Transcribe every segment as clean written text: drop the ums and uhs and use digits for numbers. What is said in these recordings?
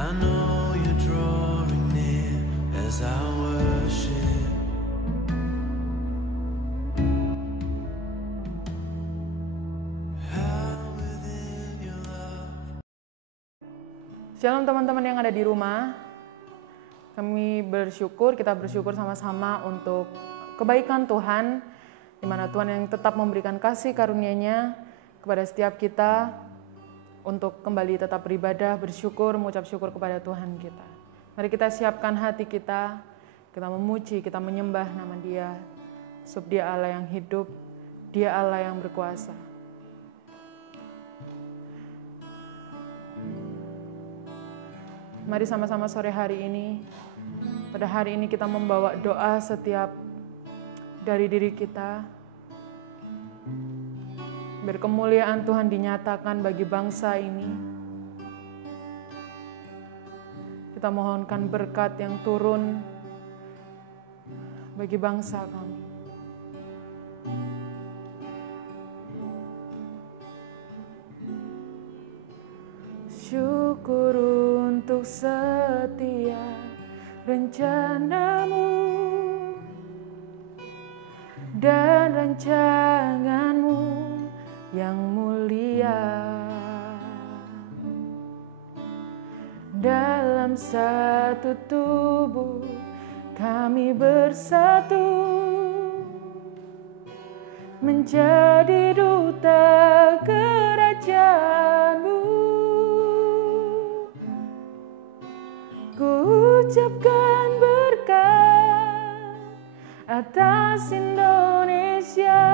I know you're drawing near as I worship. How within your love. Shalom teman-teman yang ada di rumah. Kami bersyukur, kita bersyukur sama-sama untuk kebaikan Tuhan, di mana Tuhan yang tetap memberikan kasih karunia-Nya kepada setiap kita untuk kembali tetap beribadah, bersyukur, mengucap syukur kepada Tuhan kita. Mari kita siapkan hati kita memuji, kita menyembah nama Dia, sebab Dia Allah yang hidup, Dia Allah yang berkuasa. Mari sama-sama sore hari ini, pada hari ini kita membawa doa setiap dari diri kita. Berkemuliaan Tuhan dinyatakan bagi bangsa ini. Kita mohonkan berkat yang turun bagi bangsa kami. Syukur untuk setiap rencanamu dan rancanganmu yang mulia. Dalam satu tubuh kami bersatu menjadi duta kerajaan-Mu. Ku ucapkan berkat atas Indonesia,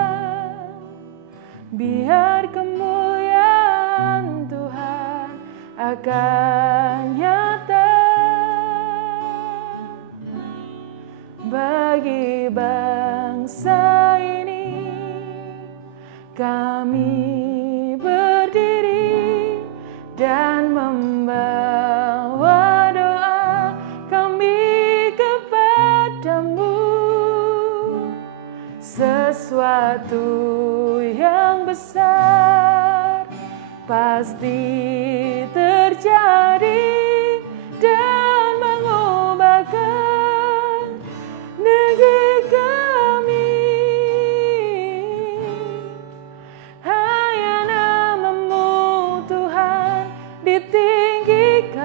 biar kemuliaan Tuhan akan nyata bagi bangsa ini. Kami berdiri dan membawa doa kami kepadamu. Sesuatu yang besar pasti terjadi dan mengubahkan negeri kami. Hanya nama-Mu Tuhan ditinggikan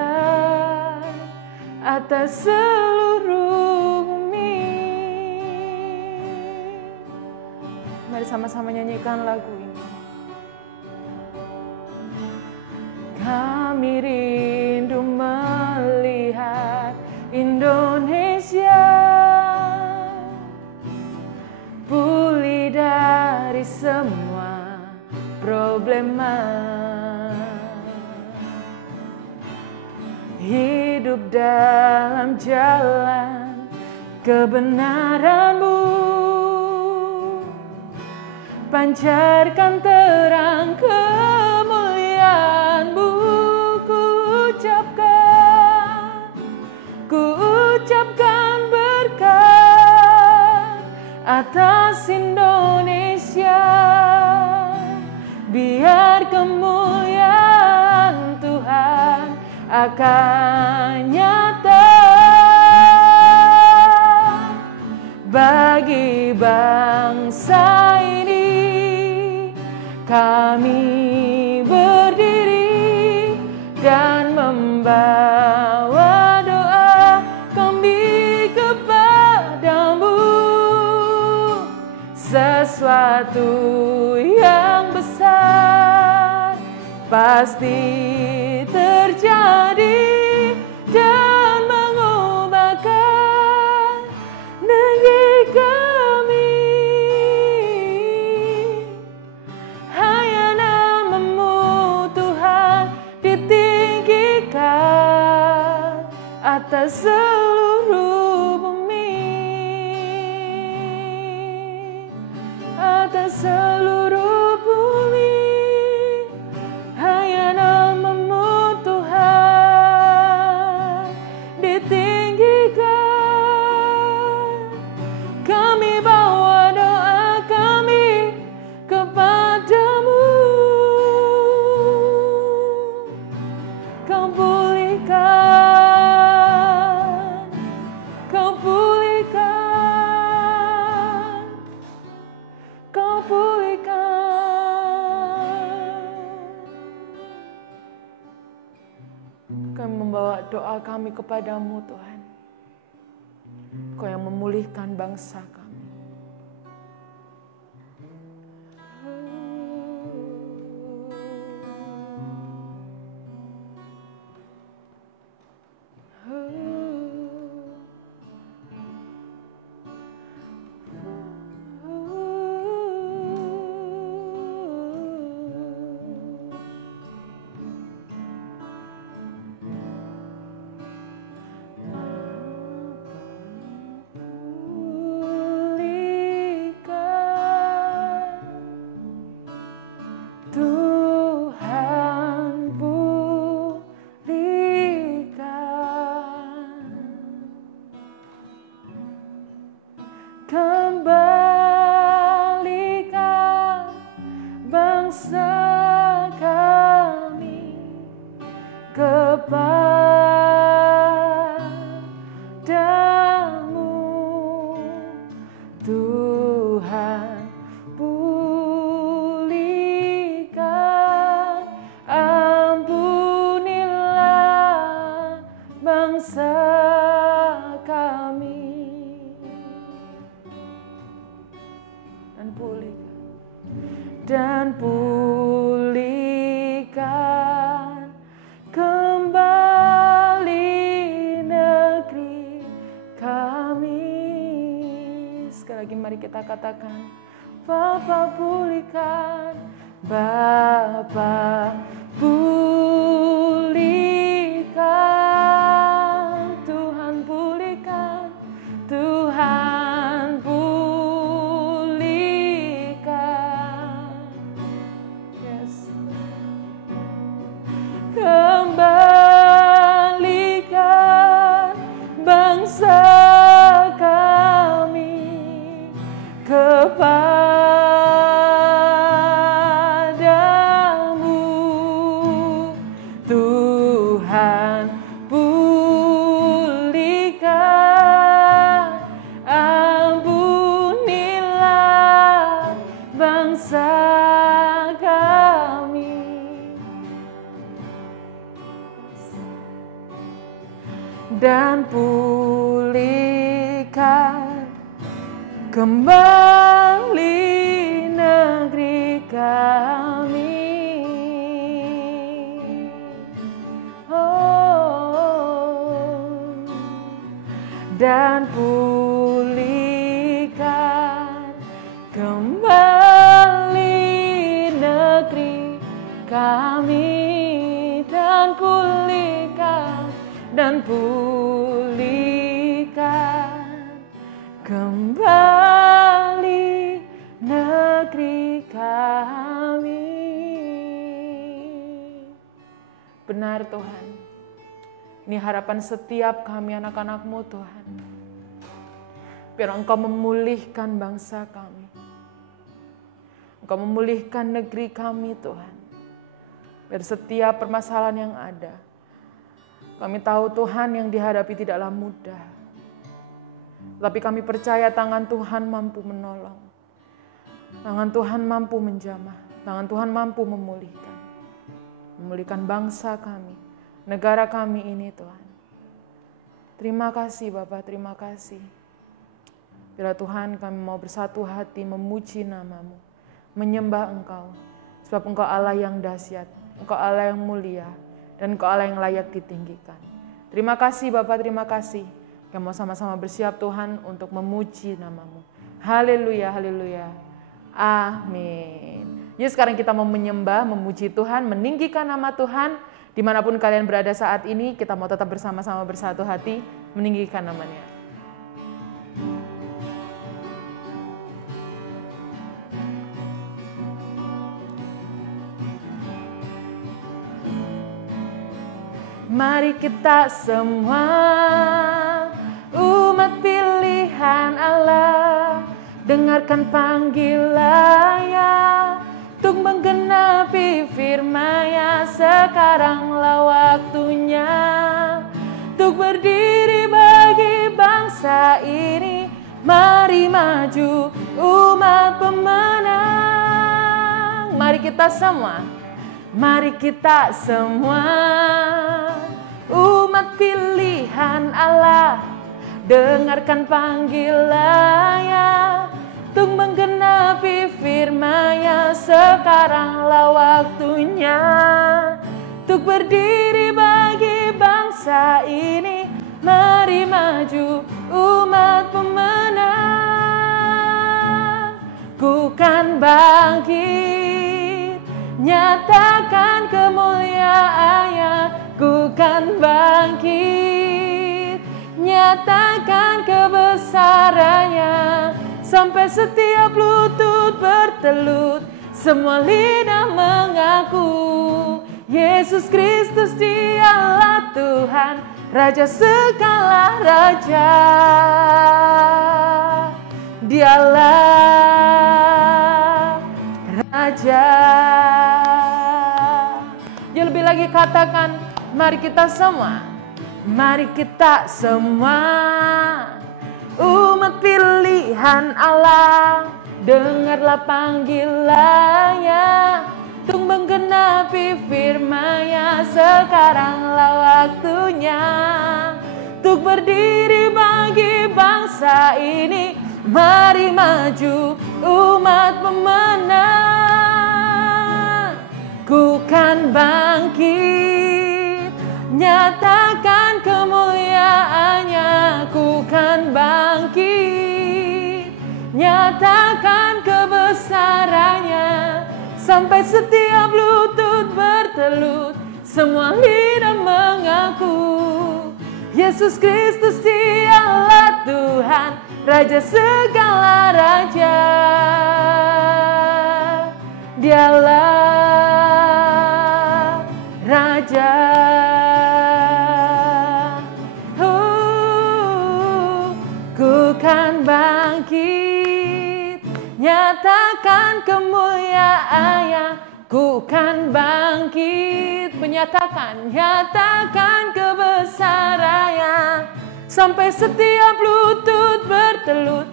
atas seluruh bumi. Mari sama-sama nyanyikan lagu ini. Kami rindu melihat Indonesia pulih dari semua problema, hidup dalam jalan kebenaran-Mu, pancarkan terang kemuliaan-Mu. Ku ucapkan berkat atas Indonesia, biar kemuliaan Tuhan akan nyata bagi bangsa ini. Kami berdiri dan membawa doa kami kepadamu. Sesuatu yang besar pasti terjadi dan mengubahkan negeri kami. Hanya nama-Mu Tuhan ditinggikan atas seluruh bumi, atas seluruh bumi. Hanya nama-Mu Tuhan ditinggikan. Kami bawa doa kami kepadamu. Kau pulihkan Kami membawa doa kami kepadamu Tuhan. Kau yang memulihkan bangsa kami. Kembalikan bangsa kami kepadamu, Tuhan. Pulihkan, ampunilah bangsa kami. Dan pulihkan kembali negeri kami. Sekali lagi mari kita katakan, Bapa pulihkan, Bapa pulihkan, Tuhan pulihkan, Tuhan pulihkan. Kembalikan bangsa kami kepadamu, Tuhan. Pulihkan, ampunilah bangsa kami. Dan pulihkan kembali negeri kami. Dan pulihkan kembali negeri kami. Dan pulihkan kembali negeri kami. Benar Tuhan, ini harapan setiap kami anak-anak-Mu Tuhan. Biar Engkau memulihkan bangsa kami, Engkau memulihkan negeri kami Tuhan. Biar setiap permasalahan yang ada, kami tahu Tuhan yang dihadapi tidaklah mudah. Tapi kami percaya tangan Tuhan mampu menolong. Tangan Tuhan mampu menjamah. Tangan Tuhan mampu memulihkan. Memulihkan bangsa kami, negara kami ini Tuhan. Terima kasih Bapa, terima kasih. Bila Tuhan kami mau bersatu hati memuji nama-Mu, menyembah Engkau. Sebab Engkau Allah yang dahsyat, Engkau Allah yang mulia, dan Engkau Allah yang layak ditinggikan. Terima kasih Bapa, terima kasih. Kami mau sama-sama bersiap Tuhan untuk memuji nama-Mu. Haleluya, haleluya. Amin. Yuk sekarang kita mau menyembah, memuji Tuhan, meninggikan nama Tuhan. Dimanapun kalian berada saat ini, kita mau tetap bersama-sama bersatu hati, meninggikan namanya. Mari kita semua umat pilihan Allah, dengarkan panggilannya untuk menggenapi firman-Nya. Sekaranglah waktunya untuk berdiri bagi bangsa ini. Mari maju umat pemenang. Mari kita semua dengarkan panggilannya, untuk menggenapi firman-Nya. Sekaranglah waktunya untuk berdiri bagi bangsa ini. Mari maju umat pemenang. Ku kan bangkit, nyatakan kemuliaan-Nya. Ku kan bangkit, nyatakan kebesaran-Nya. Sampai setiap lutut bertelut, semua lidah mengaku Yesus Kristus Dialah Tuhan, Raja segala raja. Dialah Raja. Ya, lebih lagi katakan, mari kita semua, mari kita semua, umat pilihan Allah, dengarlah panggilannya, untuk menggenapi firman-Nya. Sekaranglah waktunya untuk berdiri bagi bangsa ini. Mari maju umat pemenang. Ku kan bangkit, nyatakan kemuliaan-Nya. Ku kan bangkit, nyatakan kebesaran-Nya. Sampai setiap lutut bertelut, semua lidah mengaku Yesus Kristus Dialah Tuhan, Raja segala raja. Dialah Raja. Ku kan bangkit, nyatakan kemuliaan-Nya. Ku kan bangkit, menyatakan, nyatakan kebesaran-Nya. Sampai setiap lutut bertelut,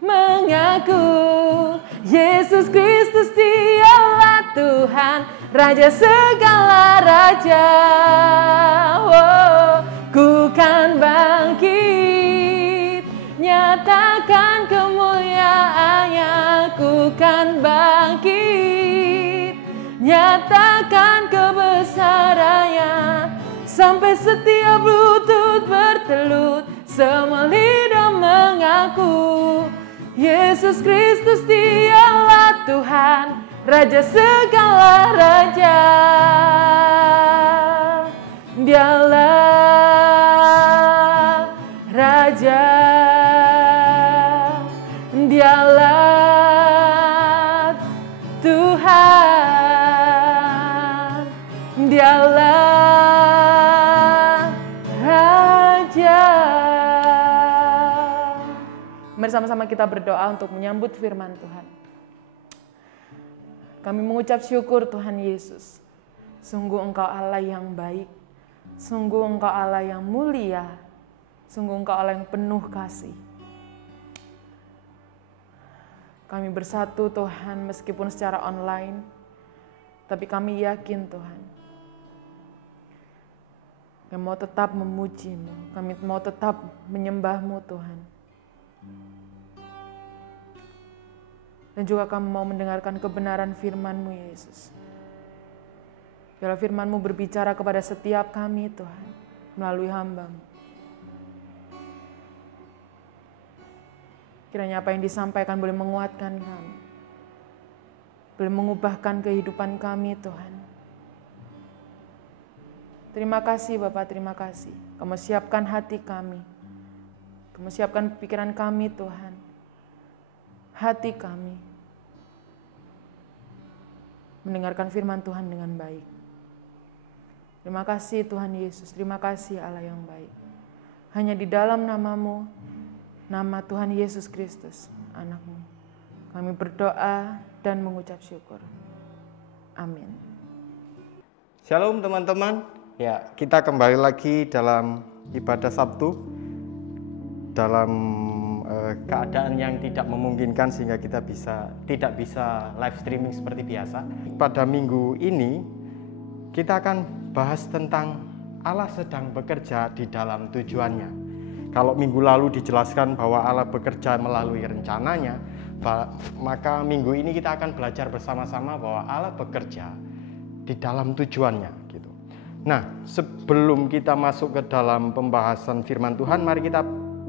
mengaku Yesus Kristus Dialah Tuhan, Raja segala raja. Oh, ku kan bangkit, nyatakan kemuliaan-Nya. Ku kan bangkit, nyatakan kebesaran-Nya. Sampai setiap lutut bertelut, semua lidah mengaku Yesus Kristus Dialah Tuhan, Raja segala raja. Dialah Raja. Dialah Tuhan, Dialah Raja. Mari sama-sama kita berdoa untuk menyambut firman Tuhan. Kami mengucap syukur Tuhan Yesus. Sungguh Engkau Allah yang baik, sungguh Engkau Allah yang mulia, sungguh Engkau Allah yang penuh kasih. Kami bersatu Tuhan meskipun secara online, tapi kami yakin Tuhan, kami mau tetap memuji-Mu, kami mau tetap menyembah-Mu Tuhan. Dan juga kami mau mendengarkan kebenaran firman-Mu Yesus. Biarlah firman-Mu berbicara kepada setiap kami Tuhan, melalui hamba-Mu. Kiranya apa yang disampaikan boleh menguatkan kami, boleh mengubahkan kehidupan kami Tuhan. Terima kasih Bapak, terima kasih. Kamu siapkan hati kami, Kamu siapkan pikiran kami Tuhan, hati kami, mendengarkan firman Tuhan dengan baik. Terima kasih Tuhan Yesus, terima kasih Allah yang baik. Hanya di dalam nama-Mu, nama Tuhan Yesus Kristus, anak-Mu, kami berdoa dan mengucap syukur. Amin. Shalom teman-teman. Ya, kita kembali lagi dalam ibadah Sabtu dalam keadaan yang tidak memungkinkan sehingga kita tidak bisa live streaming seperti biasa. Pada minggu ini kita akan bahas tentang Allah sedang bekerja di dalam tujuannya. Kalau minggu lalu dijelaskan bahwa Allah bekerja melalui rencananya, maka minggu ini kita akan belajar bersama-sama bahwa Allah bekerja di dalam tujuannya gitu. Nah, sebelum kita masuk ke dalam pembahasan firman Tuhan, mari kita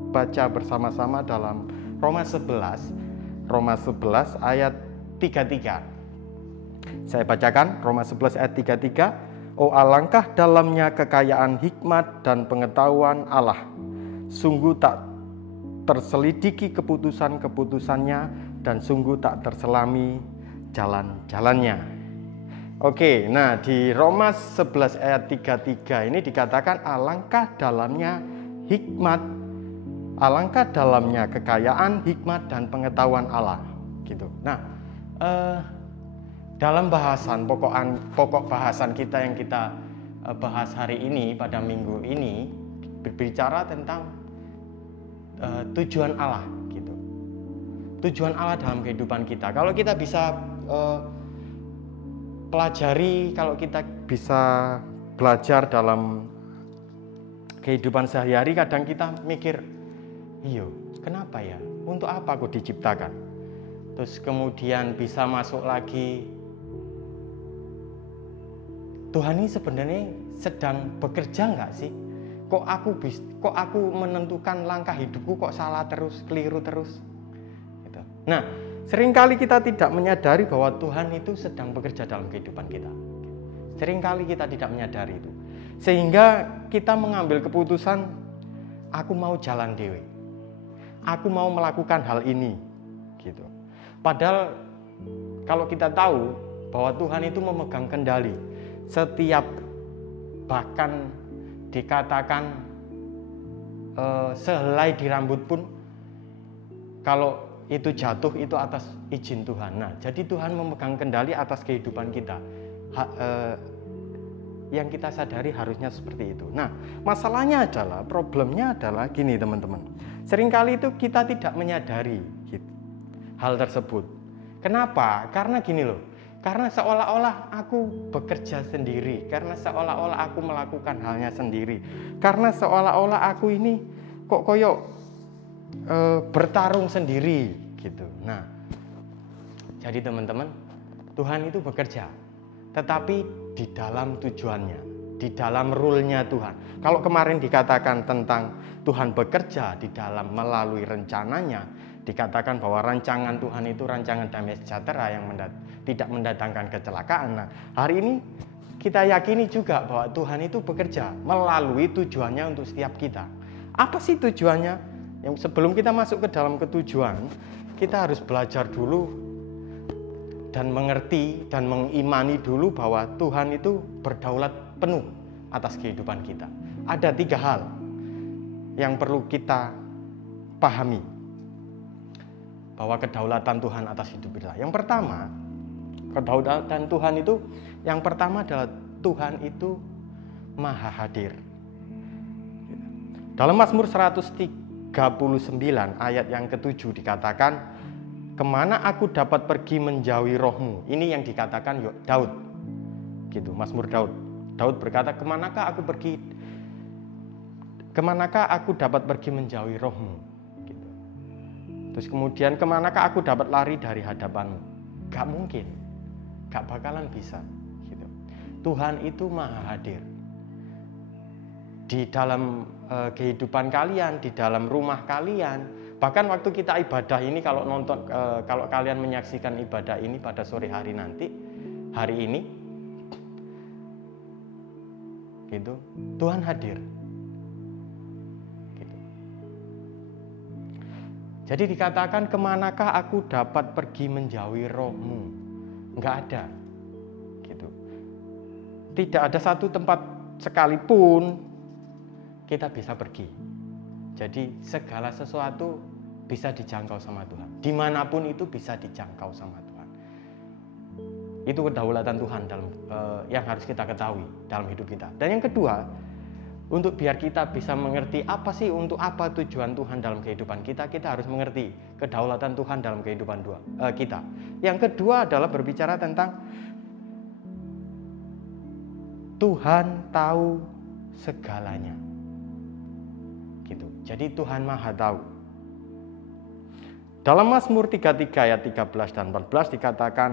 baca bersama-sama dalam Roma 11 ayat 33. Saya bacakan Roma 11 ayat 33. Oh, alangkah dalamnya kekayaan hikmat dan pengetahuan Allah. Sungguh tak terselidiki keputusan-keputusannya dan sungguh tak terselami jalan-jalannya. Oke, nah di Roma 11 ayat 33 ini dikatakan alangkah dalamnya hikmat, alangkah dalamnya kekayaan hikmat dan pengetahuan Allah gitu. Nah, dalam bahasan pokok bahasan kita yang kita bahas hari ini pada minggu ini berbicara tentang tujuan Allah gitu. Tujuan Allah dalam kehidupan kita. Kalau kita bisa pelajari, kalau kita bisa belajar dalam kehidupan sehari-hari, kadang kita mikir, iyo, kenapa ya? Untuk apa aku diciptakan? Terus kemudian bisa masuk lagi, Tuhan ini sebenarnya sedang bekerja nggak sih? Kok aku menentukan langkah hidupku kok salah terus, keliru terus? Gitu. Nah, seringkali kita tidak menyadari bahwa Tuhan itu sedang bekerja dalam kehidupan kita. Seringkali kita tidak menyadari itu. Sehingga kita mengambil keputusan, aku mau jalan dewe. Aku mau melakukan hal ini. Gitu. Padahal kalau kita tahu bahwa Tuhan itu memegang kendali. Setiap bahkan dikatakan sehelai di rambut pun kalau itu jatuh itu atas izin Tuhan. Nah, jadi Tuhan memegang kendali atas kehidupan kita. Yang kita sadari harusnya seperti itu. Nah, masalahnya adalah, problemnya adalah gini teman-teman. Seringkali itu kita tidak menyadari hal tersebut. Kenapa? Karena gini loh. Karena seolah-olah aku bekerja sendiri, karena seolah-olah aku melakukan halnya sendiri, karena seolah-olah aku ini kok koyok bertarung sendiri gitu. Nah, jadi teman-teman, Tuhan itu bekerja, tetapi di dalam tujuannya, di dalam rule-nya Tuhan. Kalau kemarin dikatakan tentang Tuhan bekerja di dalam melalui rencananya, dikatakan bahwa rancangan Tuhan itu rancangan damai sejahtera yang tidak mendatangkan kecelakaan. Nah, hari ini kita yakini juga bahwa Tuhan itu bekerja melalui tujuannya untuk setiap kita. Apa sih tujuannya? Yang sebelum kita masuk ke dalam ketujuan, kita harus belajar dulu dan mengerti dan mengimani dulu bahwa Tuhan itu berdaulat penuh atas kehidupan kita. Ada 3 hal yang perlu kita pahami bahwa kedaulatan Tuhan atas hidup kita. Yang pertama, kedaulatan Tuhan itu yang pertama adalah Tuhan itu Maha Hadir. Dalam Mazmur 139 ayat yang ke-7 dikatakan, kemana aku dapat pergi menjauhi rohmu? Ini yang dikatakan Daud. Gitu, Mazmur Daud. Daud berkata, kemanakah aku dapat pergi menjauhi rohmu? Terus kemudian kemanakah aku dapat lari dari hadapanmu? Gak mungkin, gak bakalan bisa gitu. Tuhan itu Maha Hadir di dalam kehidupan kalian, di dalam rumah kalian. Bahkan waktu kita ibadah ini, kalau kalian menyaksikan ibadah ini pada sore hari nanti, hari ini gitu, Tuhan hadir. Jadi dikatakan, kemanakah aku dapat pergi menjauhi rohmu? Enggak ada. Gitu. Tidak ada satu tempat sekalipun kita bisa pergi. Jadi segala sesuatu bisa dijangkau sama Tuhan. Dimanapun itu bisa dijangkau sama Tuhan. Itu kedaulatan Tuhan yang harus kita ketahui dalam hidup kita. Dan yang kedua, untuk biar kita bisa mengerti apa sih, untuk apa tujuan Tuhan dalam kehidupan kita, kita harus mengerti kedaulatan Tuhan dalam kehidupan kita. Yang kedua adalah berbicara tentang Tuhan tahu segalanya. Gitu. Jadi Tuhan Maha tahu. Dalam Mazmur 33 ayat 13 dan 14 dikatakan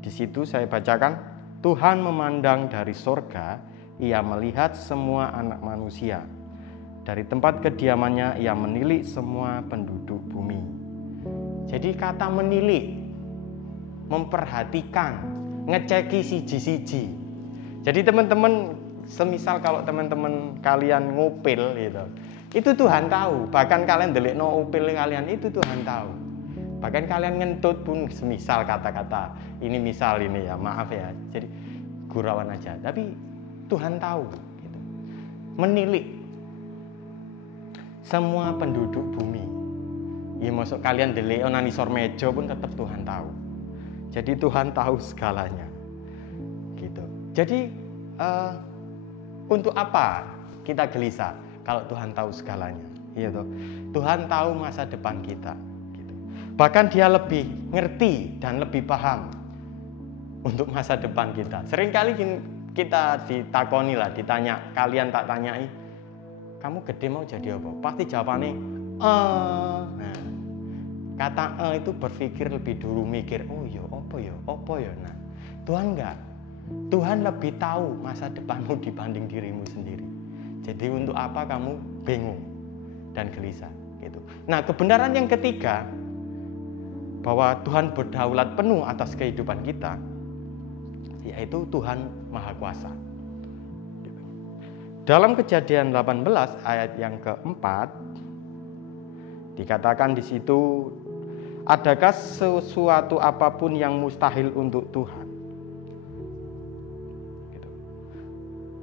di situ, saya bacakan, Tuhan memandang dari sorga, ia melihat semua anak manusia. Dari tempat kediamannya ia menilik semua penduduk bumi. Jadi kata menilik, memperhatikan, ngeceki siji-siji. Jadi teman-teman, semisal kalau teman-teman kalian ngupil gitu, itu Tuhan tahu. Bahkan kalian delikno upil kalian itu Tuhan tahu. Bahkan kalian ngentut pun, semisal kata-kata ini, misal ini ya, maaf ya, jadi gurauan aja, tapi Tuhan tahu gitu. Menilik semua penduduk bumi. Ya masuk kalian delik nang isor meja pun tetap Tuhan tahu. Jadi Tuhan tahu segalanya gitu. Jadi untuk apa kita gelisah kalau Tuhan tahu segalanya? Gitu. Tuhan tahu masa depan kita. Bahkan dia lebih ngerti dan lebih paham untuk masa depan kita. Seringkali kita ditakoni lah, ditanya, kalian tak tanyai, kamu gede mau jadi apa? Pasti jawabannya, Nah, kata itu berpikir lebih dulu, mikir, oh ya, apa ya. Nah, Tuhan enggak. Tuhan lebih tahu masa depanmu dibanding dirimu sendiri. Jadi untuk apa kamu bingung dan gelisah? Gitu. Nah, kebenaran yang ketiga, bahwa Tuhan berdaulat penuh atas kehidupan kita, yaitu Tuhan Maha Kuasa. Dalam Kejadian 18 ayat yang keempat dikatakan di situ, adakah sesuatu apapun yang mustahil untuk Tuhan?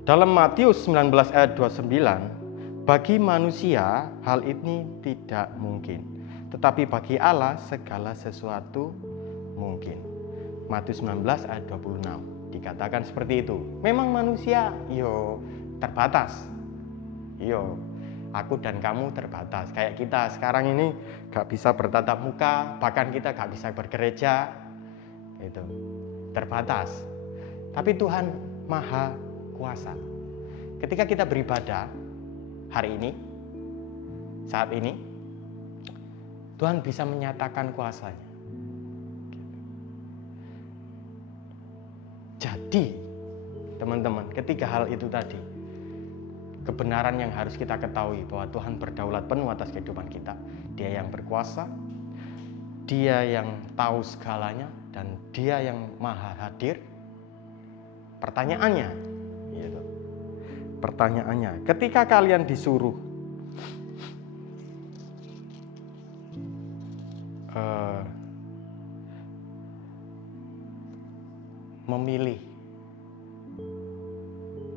Dalam Matius 19 ayat 29, bagi manusia hal ini tidak mungkin, tetapi bagi Allah segala sesuatu mungkin. Matius 19 ayat 26 dikatakan seperti itu. Memang manusia terbatas. Aku dan kamu terbatas. Kayak kita sekarang ini gak bisa bertatap muka, bahkan kita gak bisa bergereja. Itu terbatas. Tapi Tuhan Maha Kuasa. Ketika kita beribadah hari ini, saat ini, Tuhan bisa menyatakan kuasanya. Jadi, teman-teman, ketiga hal itu tadi, kebenaran yang harus kita ketahui bahwa Tuhan berdaulat penuh atas kehidupan kita. Dia yang berkuasa, Dia yang tahu segalanya, dan Dia yang maha hadir. Pertanyaannya, ketika kalian disuruh memilih,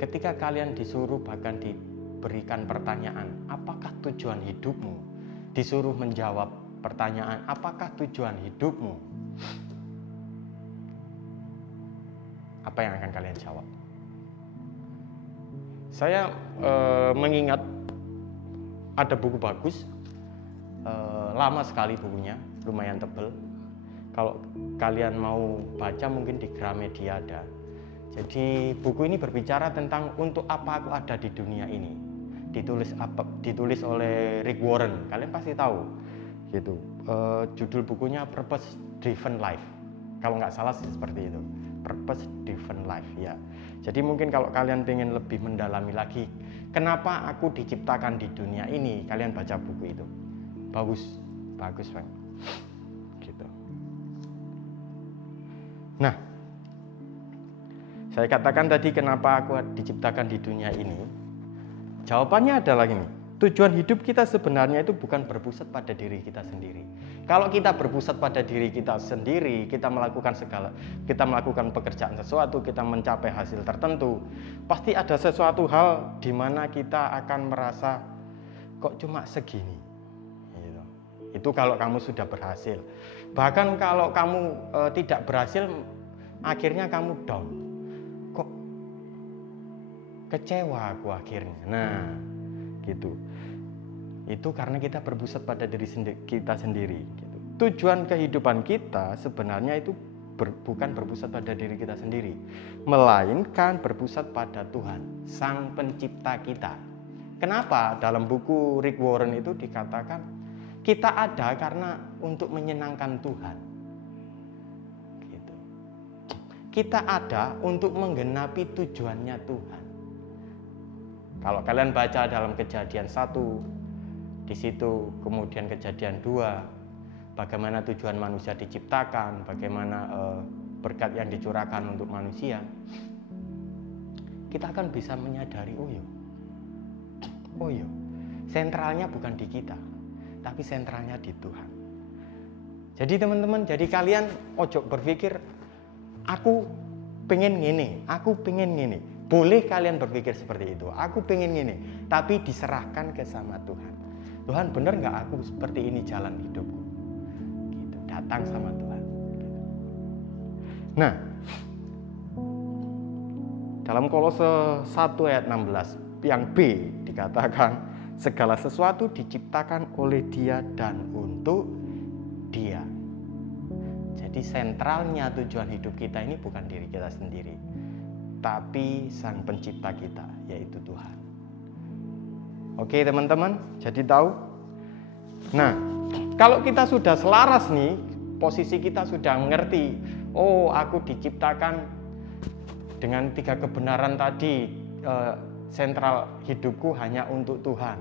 ketika kalian disuruh bahkan diberikan pertanyaan, apakah tujuan hidupmu? Disuruh menjawab pertanyaan, apakah tujuan hidupmu? Apa yang akan kalian jawab? Saya mengingat ada buku bagus, lama sekali bukunya, lumayan tebal. Kalau kalian mau baca mungkin di Gramedia ada. Jadi buku ini berbicara tentang untuk apa aku ada di dunia ini. Ditulis oleh Rick Warren. Kalian pasti tahu. Gitu. Judul bukunya Purpose Driven Life. Kalau nggak salah sih seperti itu. Purpose Driven Life ya. Jadi mungkin kalau kalian ingin lebih mendalami lagi, kenapa aku diciptakan di dunia ini, kalian baca buku itu. Bagus Bang. Gitu. Nah, saya katakan tadi kenapa aku diciptakan di dunia ini. Jawabannya adalah ini. Tujuan hidup kita sebenarnya itu bukan berpusat pada diri kita sendiri. Kalau kita berpusat pada diri kita sendiri, kita melakukan pekerjaan sesuatu, kita mencapai hasil tertentu, pasti ada sesuatu hal di mana kita akan merasa kok cuma segini. Gitu. Itu kalau kamu sudah berhasil. Bahkan kalau kamu tidak berhasil, akhirnya kamu down. Kok kecewa aku akhirnya. Nah, gitu. Itu karena kita berpusat pada diri kita sendiri. Gitu. Tujuan kehidupan kita sebenarnya itu bukan berpusat pada diri kita sendiri, melainkan berpusat pada Tuhan, Sang Pencipta kita. Kenapa? Dalam buku Rick Warren itu dikatakan kita ada karena untuk menyenangkan Tuhan. Gitu. Kita ada untuk menggenapi tujuannya Tuhan. Kalau kalian baca dalam Kejadian 1, di situ kemudian Kejadian 2, bagaimana tujuan manusia diciptakan, bagaimana berkat yang dicurahkan untuk manusia, kita akan bisa menyadari, oh iya, sentralnya bukan di kita, tapi sentralnya di Tuhan. Jadi teman-teman, jadi kalian ojo berpikir aku pengen gini, aku pengen gini. Boleh kalian berpikir seperti itu, aku pengen gini, tapi diserahkan ke sama Tuhan. Tuhan, bener nggak aku seperti ini jalan hidupku? Gitu, datang sama Tuhan. Gitu. Nah, dalam Kolose 1 ayat 16 yang B dikatakan segala sesuatu diciptakan oleh Dia dan untuk Dia. Jadi sentralnya tujuan hidup kita ini bukan diri kita sendiri, tapi Sang Pencipta kita, yaitu Tuhan. Oke teman-teman, jadi tahu? Nah, kalau kita sudah selaras nih, posisi kita sudah mengerti, oh aku diciptakan dengan 3 kebenaran tadi, sentral hidupku hanya untuk Tuhan,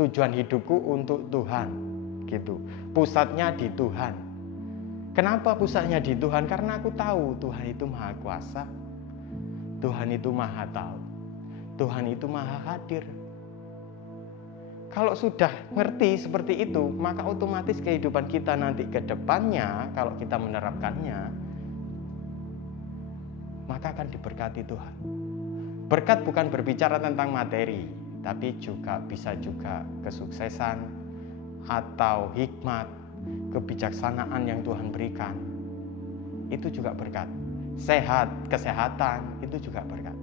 tujuan hidupku untuk Tuhan, gitu. Pusatnya di Tuhan. Kenapa pusatnya di Tuhan? Karena aku tahu Tuhan itu maha kuasa, Tuhan itu maha tahu, Tuhan itu maha hadir. Kalau sudah ngerti seperti itu, maka otomatis kehidupan kita nanti ke depannya, kalau kita menerapkannya, maka akan diberkati Tuhan. Berkat bukan berbicara tentang materi, tapi juga bisa juga kesuksesan atau hikmat, kebijaksanaan yang Tuhan berikan. Itu juga berkat. Sehat, kesehatan, itu juga berkat.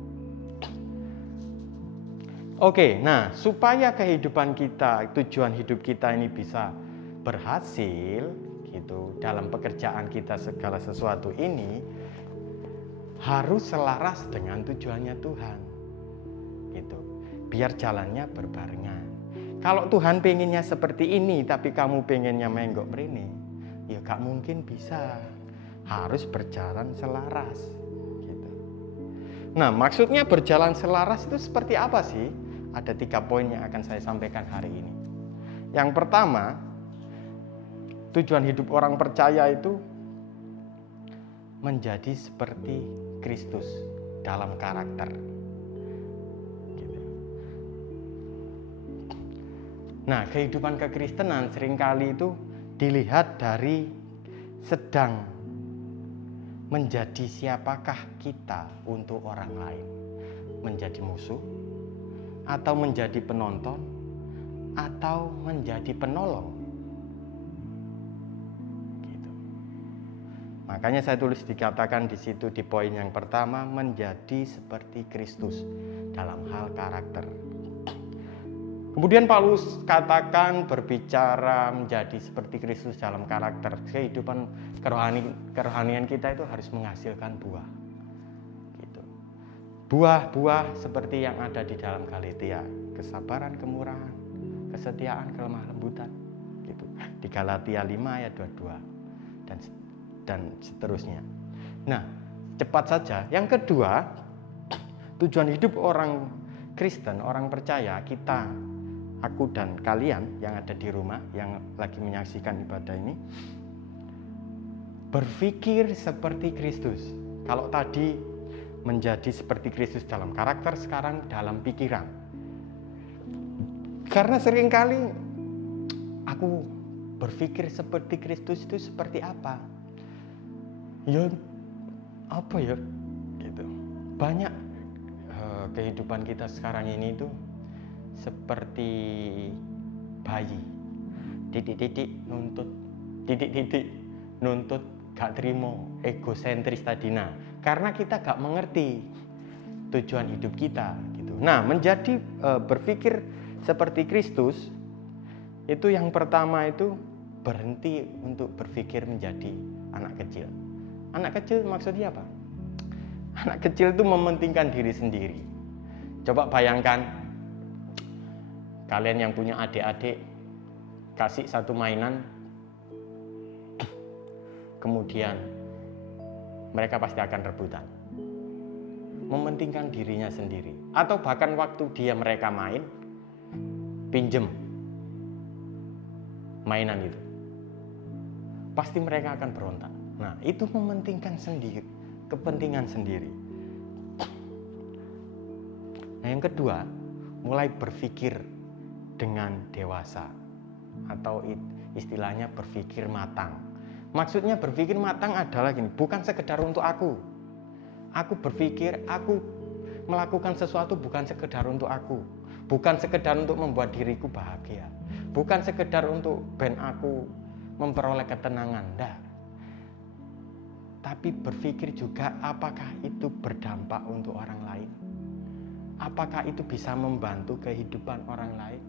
Oke, nah supaya kehidupan kita, tujuan hidup kita ini bisa berhasil gitu dalam pekerjaan kita, segala sesuatu ini harus selaras dengan tujuannya Tuhan, gitu. Biar jalannya berbarengan. Kalau Tuhan pengennya seperti ini, tapi kamu pengennya menggok merini, ya gak mungkin bisa. Harus berjalan selaras, gitu. Nah, maksudnya berjalan selaras itu seperti apa sih? Ada 3 poin yang akan saya sampaikan hari ini. Yang pertama, tujuan hidup orang percaya itu menjadi seperti Kristus dalam karakter. Gitu. Nah, kehidupan kekristenan seringkali itu dilihat dari sedang menjadi siapakah kita untuk orang lain. Menjadi musuh, atau menjadi penonton, atau menjadi penolong. Makanya saya tulis dikatakan di situ di poin yang pertama, menjadi seperti Kristus dalam hal karakter. Kemudian Paulus katakan berbicara menjadi seperti Kristus dalam karakter. Kehidupan kerohanian kita itu harus menghasilkan buah. Gitu. Buah-buah seperti yang ada di dalam Galatia, kesabaran, kemurahan, kesetiaan, kelemah lembutan. Gitu. Di Galatia 5 ayat 22 dan seterusnya. Nah, cepat saja. Yang kedua, tujuan hidup orang Kristen, orang percaya, kita, aku dan kalian yang ada di rumah, yang lagi menyaksikan ibadah ini, berpikir seperti Kristus. Kalau tadi menjadi seperti Kristus dalam karakter, sekarang dalam pikiran. Karena seringkali aku berpikir seperti Kristus itu seperti apa? Ya apa ya gitu. Banyak kehidupan kita sekarang ini itu seperti bayi, titik-titik nuntut gak terima, egosentris tadi. Nah, karena kita gak mengerti tujuan hidup kita gitu. Nah, menjadi berpikir seperti Kristus itu yang pertama itu berhenti untuk berpikir menjadi anak kecil. Anak kecil maksudnya apa? Anak kecil itu mementingkan diri sendiri. Coba bayangkan Kalian yang punya adik-adik, kasih satu mainan, kemudian mereka pasti akan rebutan, mementingkan dirinya sendiri. Atau bahkan waktu mereka main, pinjem mainan itu, pasti mereka akan berontak. Nah, itu mementingkan sendiri, kepentingan sendiri. Nah, yang kedua, mulai berpikir dengan dewasa, atau istilahnya berpikir matang. Maksudnya berpikir matang adalah gini, bukan sekedar untuk aku. Aku berpikir, aku melakukan sesuatu bukan sekedar untuk aku, bukan sekedar untuk membuat diriku bahagia, bukan sekedar untuk ben aku memperoleh ketenangan, enggak. Tapi berpikir juga apakah itu berdampak untuk orang lain? Apakah itu bisa membantu kehidupan orang lain?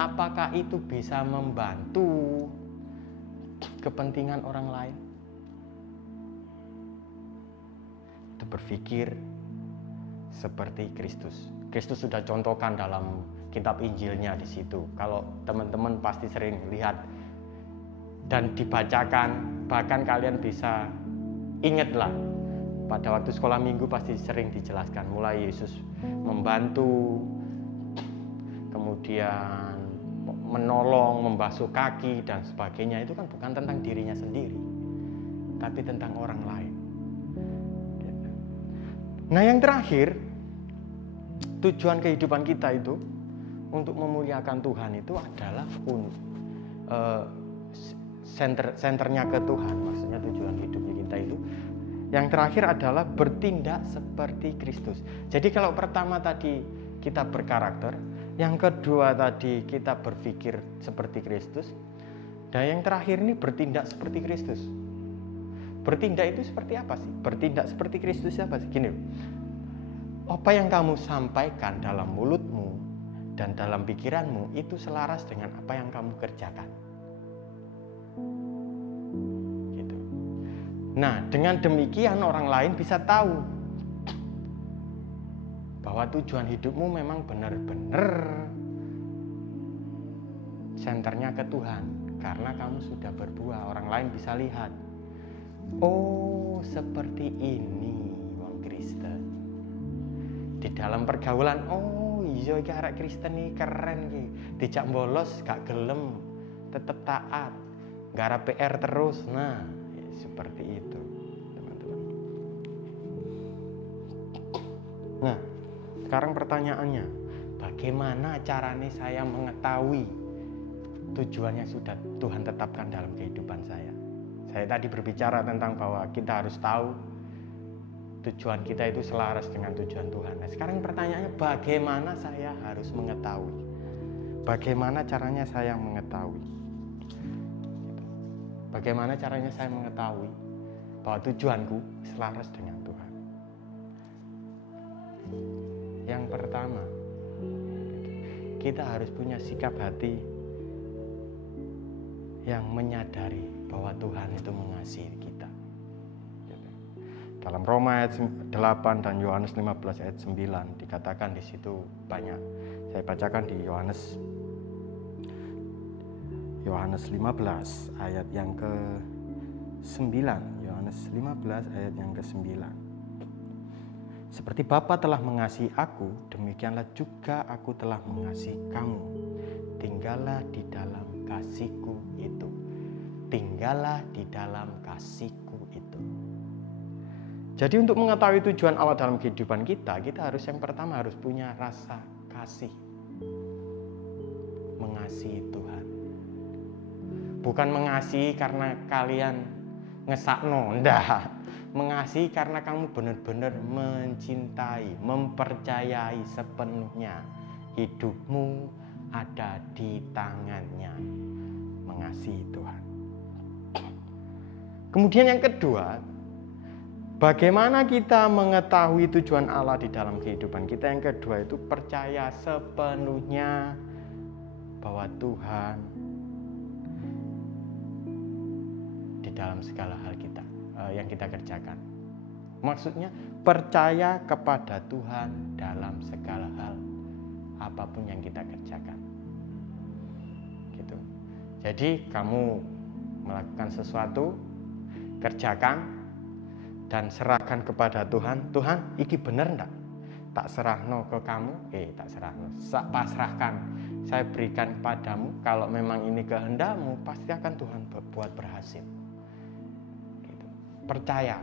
Apakah itu bisa membantu kepentingan orang lain? Itu berpikir seperti Kristus. Kristus sudah contohkan dalam kitab Injilnya di situ. Kalau teman-teman pasti sering lihat dan dibacakan, bahkan kalian bisa ingatlah pada waktu sekolah minggu pasti sering dijelaskan. Mulai Yesus membantu, kemudian menolong, membasuh kaki dan sebagainya, itu kan bukan tentang dirinya sendiri, tapi tentang orang lain. Nah, yang terakhir, tujuan kehidupan kita itu untuk memuliakan Tuhan itu adalah senternya ke Tuhan. Maksudnya tujuan hidupnya kita itu yang terakhir adalah bertindak seperti Kristus. Jadi kalau pertama tadi kita berkarakter, yang kedua tadi kita berpikir seperti Kristus, dan yang terakhir ini bertindak seperti Kristus. Bertindak itu seperti apa sih? Bertindak seperti Kristus apa sih? Gini, apa yang kamu sampaikan dalam mulutmu dan dalam pikiranmu itu selaras dengan apa yang kamu kerjakan. Gitu. Nah, dengan demikian orang lain bisa tahu bahwa tujuan hidupmu memang benar-benar senternya ke Tuhan. Karena kamu sudah berbuah, orang lain bisa lihat. Oh, seperti ini wong Kristen. Di dalam pergaulan, oh iya iki arek Kristen iki keren iki. Dijak bolos gak gelem, tetep taat, gara PR terus. Nah, ya, seperti itu, teman-teman. Nah, sekarang pertanyaannya, bagaimana caranya saya mengetahui tujuannya sudah Tuhan tetapkan dalam kehidupan saya? Saya tadi berbicara tentang bahwa kita harus tahu tujuan kita itu selaras dengan tujuan Tuhan. Nah, sekarang pertanyaannya, bagaimana saya harus mengetahui? Bagaimana caranya saya mengetahui? Bagaimana caranya saya mengetahui bahwa tujuanku selaras dengan Tuhan? Yang pertama, kita harus punya sikap hati yang menyadari bahwa Tuhan itu mengasihi kita. Dalam Roma ayat 8 dan Yohanes 15 ayat 9 dikatakan di situ banyak. Saya bacakan di Yohanes 15 ayat yang ke-9. Yohanes 15 ayat yang ke-9. Seperti Bapa telah mengasihi aku, demikianlah juga aku telah mengasihi kamu. Tinggallah di dalam kasihku itu. Tinggallah di dalam kasihku itu. Jadi untuk mengetahui tujuan Allah dalam kehidupan kita harus yang pertama harus punya rasa kasih. Mengasihi Tuhan. Bukan mengasihi karena kalian ngesakno, ndak. Mengasihi karena kamu benar-benar mencintai, mempercayai sepenuhnya hidupmu ada di tangannya. Mengasihi Tuhan. Kemudian yang kedua, bagaimana kita mengetahui tujuan Allah di dalam kehidupan kita? Yang kedua itu percaya sepenuhnya bahwa Tuhan di dalam segala hal kita yang kita kerjakan. Maksudnya percaya kepada Tuhan dalam segala hal apapun yang kita kerjakan. Jadi kamu melakukan sesuatu, kerjakan dan serahkan kepada Tuhan. Tuhan, iki bener ndak? Tak serahno ke kamu, tak serahno. Pasrahkan, saya berikan kepadamu. Kalau memang ini kehendakmu, pasti akan Tuhan buat berhasil. Gitu. Percaya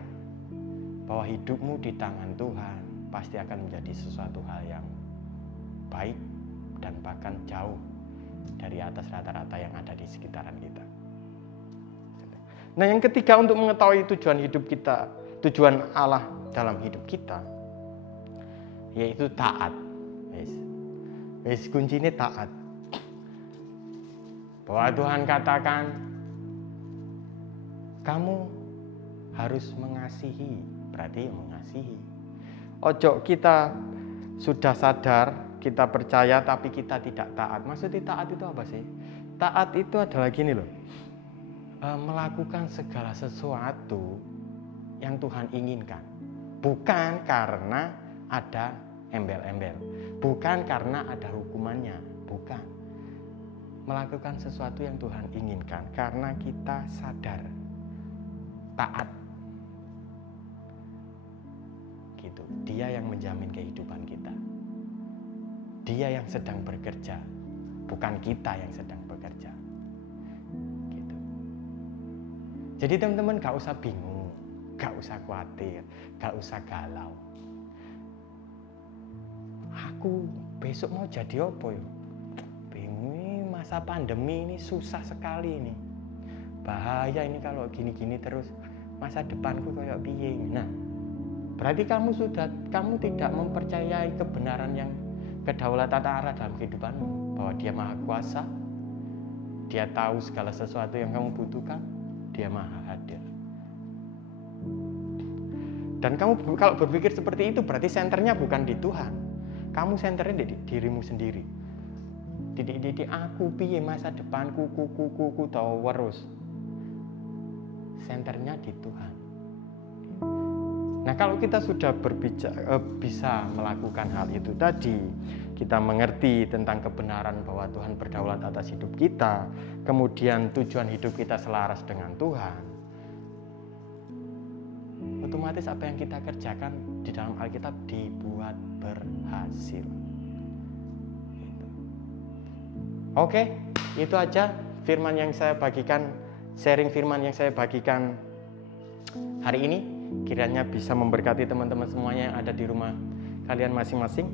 bahwa hidupmu di tangan Tuhan pasti akan menjadi sesuatu hal yang baik dan bahkan jauh dari atas rata-rata yang ada di sekitaran kita. Nah, yang ketiga, untuk mengetahui tujuan hidup kita, tujuan Allah dalam hidup kita, yaitu taat. Kuncinya taat. Bahwa Tuhan katakan, kamu harus mengasihi, berarti mengasihi. Ojo kita sudah sadar, kita percaya tapi kita tidak taat. Maksudnya taat itu apa sih? Taat itu adalah gini loh, melakukan segala sesuatu yang Tuhan inginkan, bukan karena ada embel-embel, bukan karena ada hukumannya, bukan. Melakukan sesuatu yang Tuhan inginkan karena kita sadar, taat. Gitu. Dia yang menjamin kehidupan kita. Dia yang sedang bekerja, bukan kita yang sedang bekerja. Gitu. Jadi teman-teman gak usah bingung, gak usah khawatir, gak usah galau. Aku besok mau jadi apa ya? Bingung, masa pandemi ini susah sekali ini. Bahaya ini kalau gini-gini terus, masa depanku kayak piye. Nah, berarti kamu tidak mempercayai kebenaran yang kedaulatan Allah dalam kehidupanmu, bahwa Dia Maha Kuasa, Dia tahu segala sesuatu yang kamu butuhkan, Dia Maha Hadir. Dan kamu kalau berpikir seperti itu, berarti senternya bukan di Tuhan, kamu senternya di dirimu sendiri. Didik aku piye masa depanku, kuku tahu terus. Senternya di Tuhan. Nah, kalau kita sudah bisa melakukan hal itu tadi, kita mengerti tentang kebenaran bahwa Tuhan berdaulat atas hidup kita, kemudian tujuan hidup kita selaras dengan Tuhan, otomatis apa yang kita kerjakan di dalam Alkitab dibuat berhasil. Oke, itu aja firman yang saya bagikan, sharing firman yang saya bagikan hari ini. Kiranya bisa memberkati teman-teman semuanya yang ada di rumah kalian masing-masing.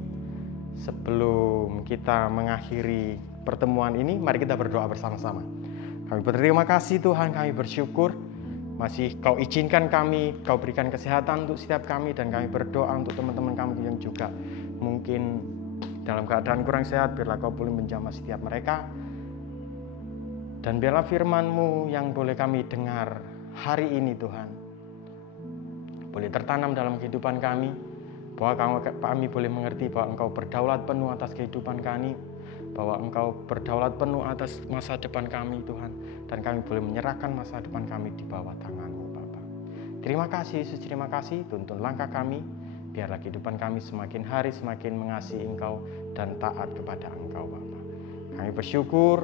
Sebelum kita mengakhiri pertemuan ini, mari kita berdoa bersama-sama. Kami berterima kasih Tuhan, kami bersyukur masih Kau izinkan kami, Kau berikan kesehatan untuk setiap kami, dan kami berdoa untuk teman-teman kami yang juga mungkin dalam keadaan kurang sehat. Biarlah Kau boleh menjamah setiap mereka, dan biarlah firman-Mu yang boleh kami dengar hari ini Tuhan boleh tertanam dalam kehidupan kami, bahwa kami boleh mengerti bahwa Engkau berdaulat penuh atas kehidupan kami, bahwa Engkau berdaulat penuh atas masa depan kami Tuhan, dan kami boleh menyerahkan masa depan kami di bawah tangan-Mu Bapa. Terima kasih Yesus, terima kasih. Tuntun langkah kami, biarlah kehidupan kami semakin hari semakin mengasihi Engkau dan taat kepada Engkau Bapa. Kami bersyukur,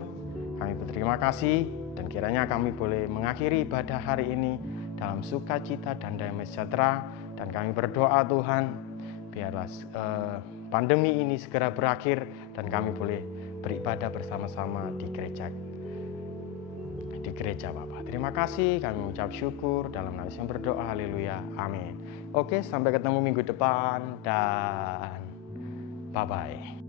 kami berterima kasih, dan kiranya kami boleh mengakhiri ibadah hari ini dalam sukacita dan damai sejahtera. Dan kami berdoa Tuhan, biarlah pandemi ini segera berakhir dan kami boleh beribadah bersama-sama di gereja Bapa. Terima kasih, kami mengucap syukur dalam nama Yesus yang berdoa, haleluya, amin. Oke, sampai ketemu minggu depan dan bye-bye.